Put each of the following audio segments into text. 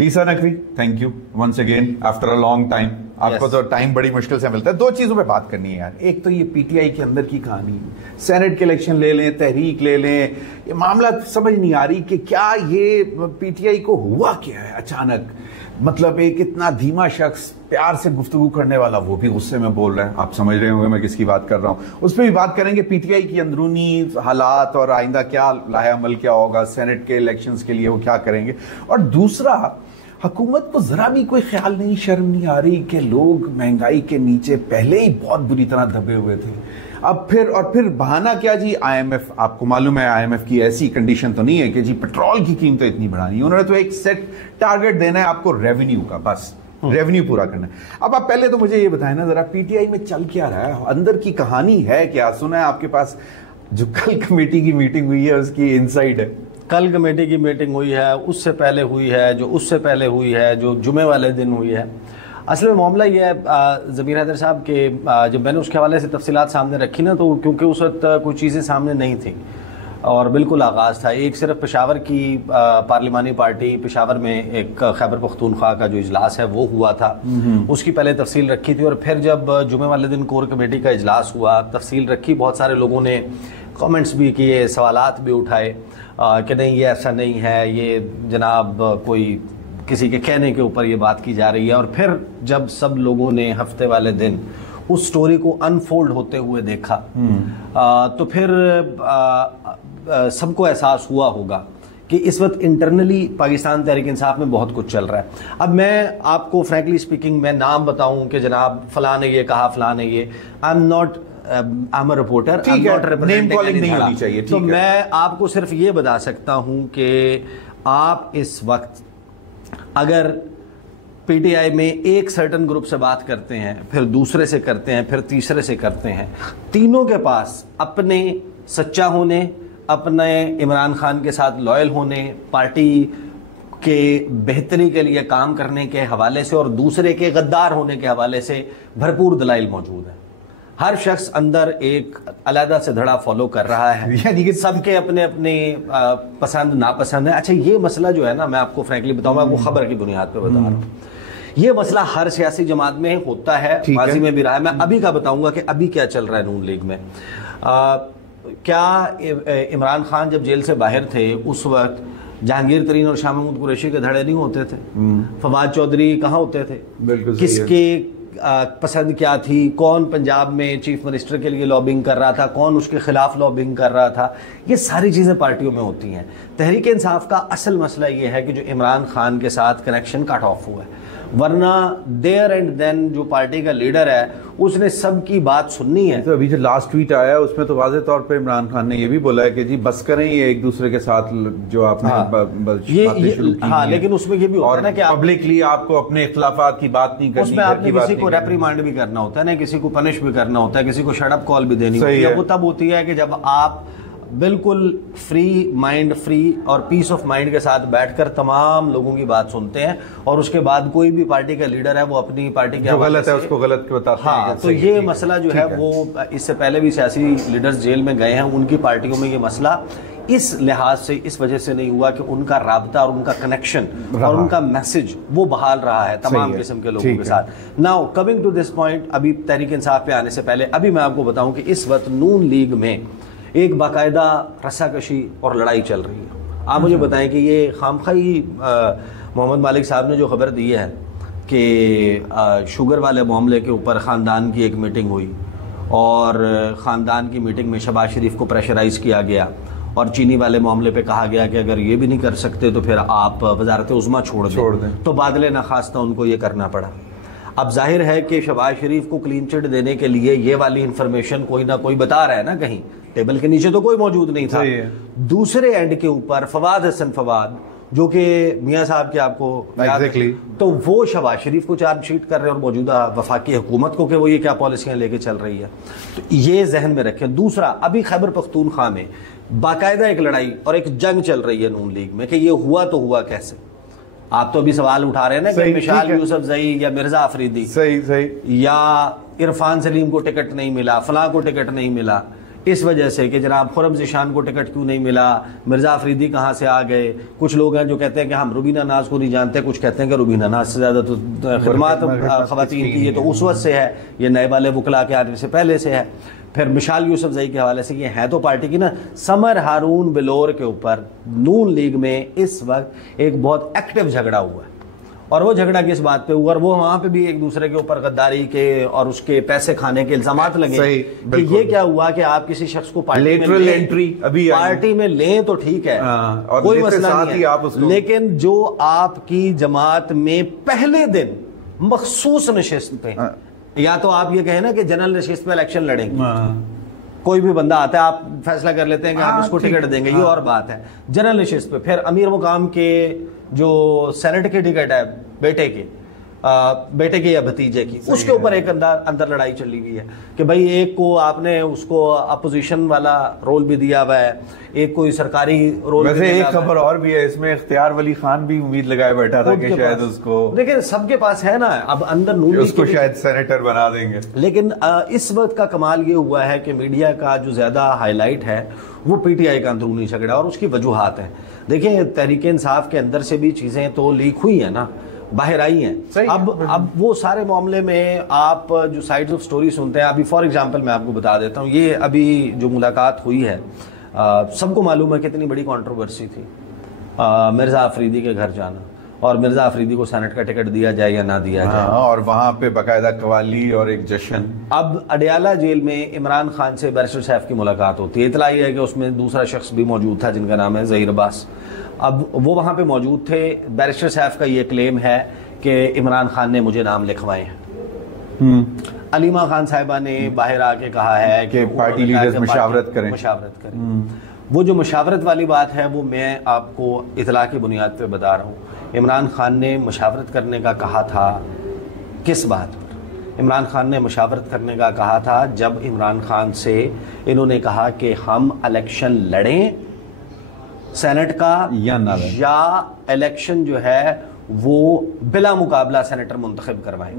Isa Naqvi, thank you once again after a long time. आपको तो time बड़ी मुश्किल से मिलता है। दो चीजों पे बात करनी है यार। एक तो ये पीटीआई के अंदर की कहानी, सेनेट के इलेक्शन ले लें, तहरीक ले लें, ये मामला समझ नहीं आ रही कि क्या ये पीटीआई को हुआ क्या है अचानक। मतलब एक इतना धीमा शख्स, प्यार से गुफ्तगू करने वाला, वो भी गुस्से में बोल रहा है। आप समझ रहे होंगे मैं किसकी बात कर रहा हूँ। उस पर भी बात करेंगे, पीटीआई की अंदरूनी हालात और आइंदा क्या लाहे अमल क्या होगा, सेनेट के इलेक्शंस के लिए वो क्या करेंगे। और दूसरा, हुकूमत को जरा भी कोई ख्याल नहीं, शर्म नहीं आ रही कि लोग महंगाई के नीचे पहले ही बहुत बुरी तरह दबे हुए थे। अब फिर बहाना क्या जी, आईएमएफ। आपको मालूम है आईएमएफ की ऐसी कंडीशन तो नहीं है कि जी पेट्रोल की कीमतें इतनी बढ़ानी है। उन्होंने तो एक सेट टारगेट देना है आपको रेवेन्यू का, बस रेवेन्यू पूरा करना है। अब आप पहले तो मुझे ये बताएं ना जरा, पीटीआई में चल क्या रहा है, अंदर की कहानी है क्या। सुना है आपके पास जो कल कमेटी की मीटिंग हुई है उसकी इनसाइड है। कल कमेटी की मीटिंग हुई है, उससे पहले हुई है, जो उससे पहले हुई है, जो जुमे वाले दिन हुई है। असल में मामला ये है ज़मीर हैदर साहब के, जब मैंने उसके हवाले से तफसीलात सामने रखी ना, तो क्योंकि उस वक्त कुछ चीज़ें सामने नहीं थी और बिल्कुल आगाज़ था। एक सिर्फ पेशावर की पार्लिमानी पार्टी, पेशावर में एक खैबर पख्तूनख्वा का जो इजलास है वो हुआ था, उसकी पहले तफसील रखी थी। और फिर जब जुमे वाले दिन कोर कमेटी का इजलास हुआ, तफसील रखी, बहुत सारे लोगों ने कमेंट्स भी किए, सवालात भी उठाए कि नहीं ये ऐसा नहीं है, ये जनाब कोई किसी के कहने के ऊपर ये बात की जा रही है। और फिर जब सब लोगों ने हफ्ते वाले दिन उस स्टोरी को अनफोल्ड होते हुए देखा तो फिर सबको एहसास हुआ होगा कि इस वक्त इंटरनली पाकिस्तान तहरीक इंसाफ में बहुत कुछ चल रहा है। अब मैं आपको फ्रैंकली स्पीकिंग मैं नाम बताऊं कि जनाब फलां ने ये कहा, फलां ने ये, I am not reporter, name calling नहीं होनी चाहिए। तो मैं आपको सिर्फ ये बता सकता हूं कि आप इस वक्त अगर पीटीआई में एक सर्टन ग्रुप से बात करते हैं, फिर दूसरे से करते हैं, फिर तीसरे से करते हैं, तीनों के पास अपने सच्चा होने, अपने इमरान खान के साथ लॉयल होने, पार्टी के बेहतरी के लिए काम करने के हवाले से और दूसरे के गद्दार होने के हवाले से भरपूर दलाइल मौजूद है। हर शख्स अंदर एक अलग से धड़ा फॉलो कर रहा है, यानी कि सबके अपने अपने पसंद नापसंद है। अच्छा, ये मसला जो है ना, मैं आपको फ्रैंकली बताऊं, मैं आपको खबर की बुनियाद पे बता रहा हूँ, ये मसला हर सियासी जमात में होता है, माजी में भी रहा है। मैं अभी का बताऊंगा कि अभी क्या चल रहा है नून लीग में। क्या इमरान खान जब जेल से बाहर थे उस वक्त जहांगीर तरीन और शाह महमूद कुरैशी के धड़े नहीं होते थे? फवाद चौधरी कहाँ होते थे? किसके पसंद क्या थी? कौन पंजाब में चीफ मिनिस्टर के लिए लॉबिंग कर रहा था, कौन उसके खिलाफ लॉबिंग कर रहा था? ये सारी चीज़ें पार्टियों में होती हैं। तहरीक इंसाफ का असल मसला ये है कि जो इमरान खान के साथ कनेक्शन कट ऑफ हुआ है, वरना देयर एंड देन जो पार्टी का लीडर है उसने सबकी बात सुननी है। तो अभी जो लास्ट ट्वीट आया है उसमें तो वाज़ेह तौर पे इमरान खान ने ये भी बोला है कि जी बस करें ये एक दूसरे के साथ जो आपने ये शुरू की। हाँ, लेकिन उसमें ये भी होता है ना कि पब्लिकली आपको अपने इख्तिलाफात की बात नहीं करनी, उसमें आपने किसी को रेप्रीमांड भी करना होता है ना, किसी को पनिश भी करना होता है, किसी को शट अप कॉल भी देनी होती है। वो तब होती है कि जब आप बिल्कुल फ्री माइंड, फ्री और पीस ऑफ माइंड के साथ बैठकर तमाम लोगों की बात सुनते हैं और उसके बाद कोई भी पार्टी का लीडर है वो अपनी पार्टी के गलत है उसको गलत बताते हैं। हाँ, तो ये मसला जो है वो इससे पहले भी सियासी लीडर्स जेल में गए हैं, उनकी पार्टियों में ये मसला इस लिहाज से, इस वजह से नहीं हुआ कि उनका राबता और उनका कनेक्शन और उनका मैसेज वो बहाल रहा है तमाम किस्म के लोगों के साथ। Now coming to this point, अभी तहरीक इंसाफ पे आने से पहले अभी मैं आपको बताऊं कि इस वक्त नून लीग में एक बाकायदा रस्साकशी और लड़ाई चल रही है। आप मुझे बताएं कि ये खामखाई मोहम्मद मालिक साहब ने जो खबर दी है कि शुगर वाले मामले के ऊपर ख़ानदान की एक मीटिंग हुई और ख़ानदान की मीटिंग में शहबाज शरीफ को प्रेशराइज किया गया और चीनी वाले मामले पे कहा गया कि अगर ये भी नहीं कर सकते तो फिर आप वजारत उज़्मा छोड़ दें। तो बादले न खास्ता उनको ये करना पड़ा। अब जाहिर है कि शहबाज शरीफ को क्लीन चिट देने के लिए ये वाली इंफॉर्मेशन कोई ना कोई बता रहा है ना, कहीं टेबल के नीचे तो कोई मौजूद नहीं था। दूसरे एंड के ऊपर फवाद हसन फवाद जो कि मियाँ साहब के आपको तो वो शहबाज शरीफ को चार्जशीट कर रहे हैं और मौजूदा वफाकी हुकूमत को कि वो ये क्या पॉलिसियां लेके चल रही है। तो ये जहन में रखें। दूसरा, अभी खैबर पख्तूनख्वा में बाकायदा एक लड़ाई और एक जंग चल रही है नून लीग में कि ये हुआ तो हुआ कैसे। आप तो अभी सवाल उठा रहे हैं ना कि मिशाल यूसुफजई या मिर्जा अफरीदी सही या इरफान सलीम को टिकट नहीं मिला, फलां को टिकट नहीं मिला, اس وجہ سے کہ جناب خرم ذیشان کو ٹکٹ کیوں نہیں ملا, مرزا آفریدی کہاں سے آ گئے. کچھ لوگ ہیں جو کہتے ہیں کہ ہم روبینہ ناز کو نہیں جانتے, کچھ کہتے ہیں کہ روبینہ ناز سے زیادہ تو خدمات خواتین کی یہ تو اس وقت سے ہے, یہ نئے والے وکلا کے آنے سے پہلے سے ہے. پھر مشال یوسف زئی کے حوالے سے, یہ ہے تو پارٹی کی نا. سمر ہارون بلور کے اوپر نون لیگ میں اس وقت ایک بہت ایکٹیو جھگڑا ہوا ہے, اور وہ جھگڑا کس بات پہ ہوا, اور وہ وہاں پہ بھی ایک دوسرے کے اوپر غداری کے اور اس کے پیسے کھانے کے الزامات لگے کہ یہ کیا ہوا کہ آپ کسی شخص کو پارٹی میں لیں تو ٹھیک ہے, کوئی مسئلہ نہیں ہے, لیکن جو آپ کی جماعت میں پہلے دن مخصوص نشست پہ, یا تو آپ یہ کہیں نا کہ جنرل نشست پہ الیکشن لڑیں گے, کوئی بھی بندہ آتا ہے آپ فیصلہ کر لیتے ہیں کہ آپ اس کو ٹکٹ دیں گے, یہ اور بات ہے. جنرل نشست پہ پھر امیر مقام کے جو سینٹ کی ٹکٹ ہے بیٹے کے یا بھتیجے کی, اس کے اوپر ایک اندر لڑائی چلی ہوئی ہے کہ بھائی ایک کو آپ نے اس کو اپوزیشن والا رول بھی دیا ہوا ہے, ایک کوئی سرکاری رول. ویسے ایک خبر اور بھی ہے اس میں, اختیار ولی خان بھی امید لگائے بیٹھا تھا کہ شاید اس کو, لیکن سب کے پاس ہے نا اب اندر نون اس کو شاید سینیٹر بنا دیں گے. لیکن اس وقت کا کمال یہ ہوا ہے کہ میڈیا کا جو زیادہ ہائی لائٹ ہے وہ پی ٹی آئی کا اندرونی جھگڑا, اور اس کی وجوہات ہیں. دیکھیں تحریک انصاف کے اندر سے بھی چیزیں تو لیک ہوئی ہیں نا, باہر آئی ہیں. اب وہ سارے معاملے میں آپ جو سائڈز آف سٹوری سنتے ہیں, ابھی فار ایگزامپل میں آپ کو بتا دیتا ہوں, یہ ابھی جو ملاقات ہوئی ہے سب کو معلوم ہے کتنی بڑی کنٹروورسی تھی مرزا آفریدی کے گھر جانا, اور مرزا آفریدی کو سینٹ کا ٹکٹ دیا جائے یا نہ دیا جائے, اور وہاں پہ باقاعدہ قوالی اور ایک جشن. اب اڈیالہ جیل میں عمران خان سے بیرسٹر سیف کی ملاقات ہوتی ہے, اطلاع یہ ہے کہ اس میں دوسرا شخص بھی موجود تھا جن کا نام ہے ظہیر عباس. اب وہ وہاں پہ موجود تھے. بیرسٹر سیف کا یہ کلیم ہے کہ عمران خان نے مجھے نام لکھوائے ہیں. علیمہ خان صاحبہ نے باہر آ کے کہا ہے کہ پارٹی لیڈرز مشاورت کریں. وہ جو مشاورت والی بات ہے وہ میں آپ کو اطلاع کی بنیاد پہ بتا رہا ہوں. عمران خان نے مشاورت کرنے کا کہا تھا کس بات پر؟ عمران خان نے مشاورت کرنے کا کہا تھا جب عمران خان سے انہوں نے کہا کہ ہم الیکشن لڑیں سینٹ کا یا الیکشن جو ہے وہ بلا مقابلہ سینیٹر منتخب کروائیں,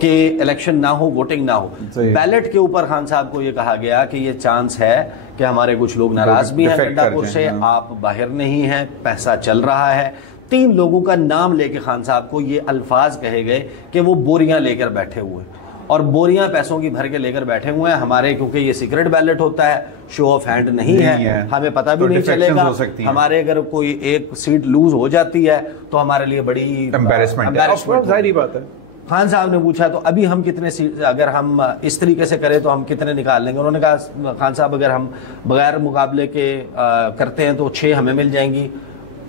کہ الیکشن نہ ہو, ووٹنگ نہ ہو. بیلٹ کے اوپر خان صاحب کو یہ کہا گیا کہ یہ چانس ہے کہ ہمارے کچھ لوگ ناراض بھی ہیں گنڈا پور سے, آپ باہر نہیں ہیں, پیسہ چل رہا ہے. 3 لوگوں کا نام لے کے خان صاحب کو یہ الفاظ کہے گئے کہ وہ بوریاں لے کر بیٹھے ہوئے, اور بوریاں پیسوں کی بھر کے لے کر بیٹھے ہوئے ہیں ہمارے, کیونکہ یہ سیکرٹ بیلٹ ہوتا ہے, شو آف ہینڈ نہیں ہے, ہمیں پتہ بھی نہیں چلے گا. ہمارے اگر کوئی ایک سیٹ لوز ہو جاتی ہے تو ہمارے لیے بڑی امبیرسمنٹ ہے. ظاہری بات ہے. خان صاحب نے پوچھا تو ابھی ہم کتنے سیٹ, اگر ہم اس طریقے سے کریں تو ہم کتنے نکال لیں گے؟ انہوں نے کہا خان صاحب اگر ہم بغیر مقابلے کے کرتے ہیں تو 6 ہمیں مل جائیں گی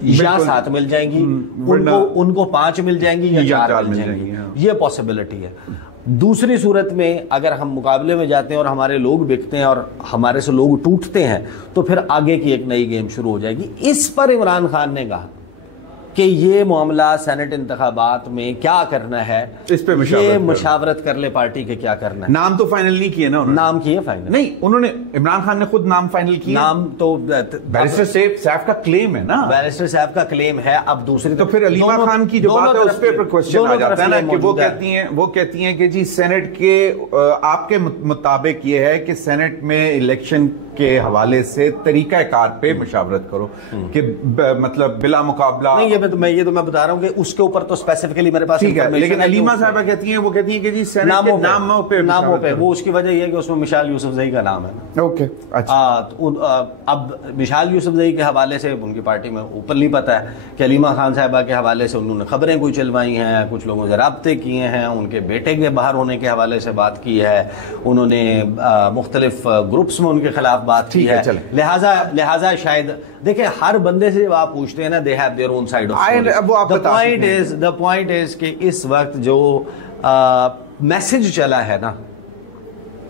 یا 7 مل جائیں گی, ان کو 5 مل جائیں گی یا 4 مل جائیں گی, یہ پاسبلٹی ہے. دوسری صورت میں اگر ہم مقابلے میں جاتے ہیں اور ہمارے لوگ بکتے ہیں اور ہمارے سے لوگ ٹوٹتے ہیں تو پھر آگے کی ایک نئی گیم شروع ہو جائے گی. اس پر عمران خان نے کہا کہ یہ معاملہ سینٹ انتخابات میں کیا کرنا ہے, اس پہ یہ مشاورت کر لے پارٹی کے کیا کرنا ہے. نام تو فائنل نہیں کیے نا, نام کیے فائنل نہیں, انہوں نے عمران خان نے خود نام فائنل کیا. نام تو بیرسٹر صاحب کا کلیم ہے نا, بیرسٹر صاحب کا کلیم ہے. اب دوسری تو پھر علیمہ خان کی جو بات ہے اس پہ کوسچن آ جاتا ہے نا کہ وہ کہتی ہیں کہ جی سینٹ کے آپ کے مطابق یہ ہے کہ سینٹ میں الیکشن کے حوالے سے طریقہ کار پہ مشاورت کرو کہ مطلب بلا مقابلہ نہیں. یہ تو میں بتا رہا ہوں کہ اس کے اوپر تو اسپیسیفکلی میرے پاس ٹھیک ہے, لیکن علیمہ صاحبہ کہتی ہیں, وہ کہتی ہیں کہ جی ناموں پہ وہ اس کی وجہ یہ ہے کہ اس میں مشال یوسف زئی کا نام ہے. اوکے اچھا. اب مشال یوسف زئی کے حوالے سے ان کی پارٹی میں اوپنلی پتا ہے کہ علیمہ خان صاحبہ کے حوالے سے انہوں نے خبریں کوئی چلوائی ہیں, کچھ لوگوں سے رابطے کیے ہیں, ان کے بیٹے کے باہر ہونے کے حوالے سے بات کی ہے, انہوں نے مختلف گروپس میں ان کے خلاف بات کی ہے. لہٰذا شاید دیکھیں ہر بندے سے جب آپ پوچھتے ہیں نا they have their own side of story. The point is کہ اس وقت جو میسج چلا ہے نا,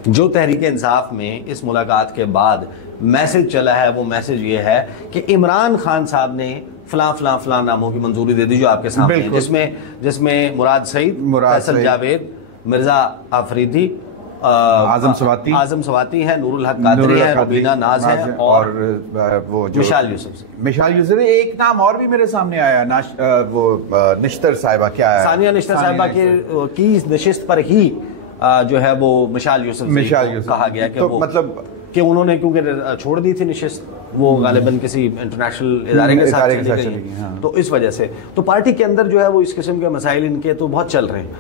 جو تحریک انصاف میں اس ملاقات کے بعد میسج چلا ہے, وہ میسج یہ ہے کہ عمران خان صاحب نے فلاں فلاں فلاں ناموں کی منظوری دے دی جو آپ کے سامنے ہیں, جس میں مراد سعید, فیصل جاوید, مرزا آفریدی, اعظم سواتی ہے, نور الحق قادری ہے, روبینہ ناز ہے, اور وہ مشال یوسف. ایک نام اور بھی میرے سامنے آیا, وہ نشتر صاحبہ, کیا ہے ثانیہ نشتر صاحبہ کی نشست پر ہی جو ہے وہ مشال یوسف کہا گیا کہ مطلب کہ انہوں نے کیونکہ چھوڑ دی تھی نشست، وہ غالباً کسی انٹرنیشنل ادارے کے ساتھ چلی گئی، تو اس وجہ سے تو پارٹی کے اندر جو ہے وہ اس قسم کے مسائل ان کے تو بہت چل رہے ہیں.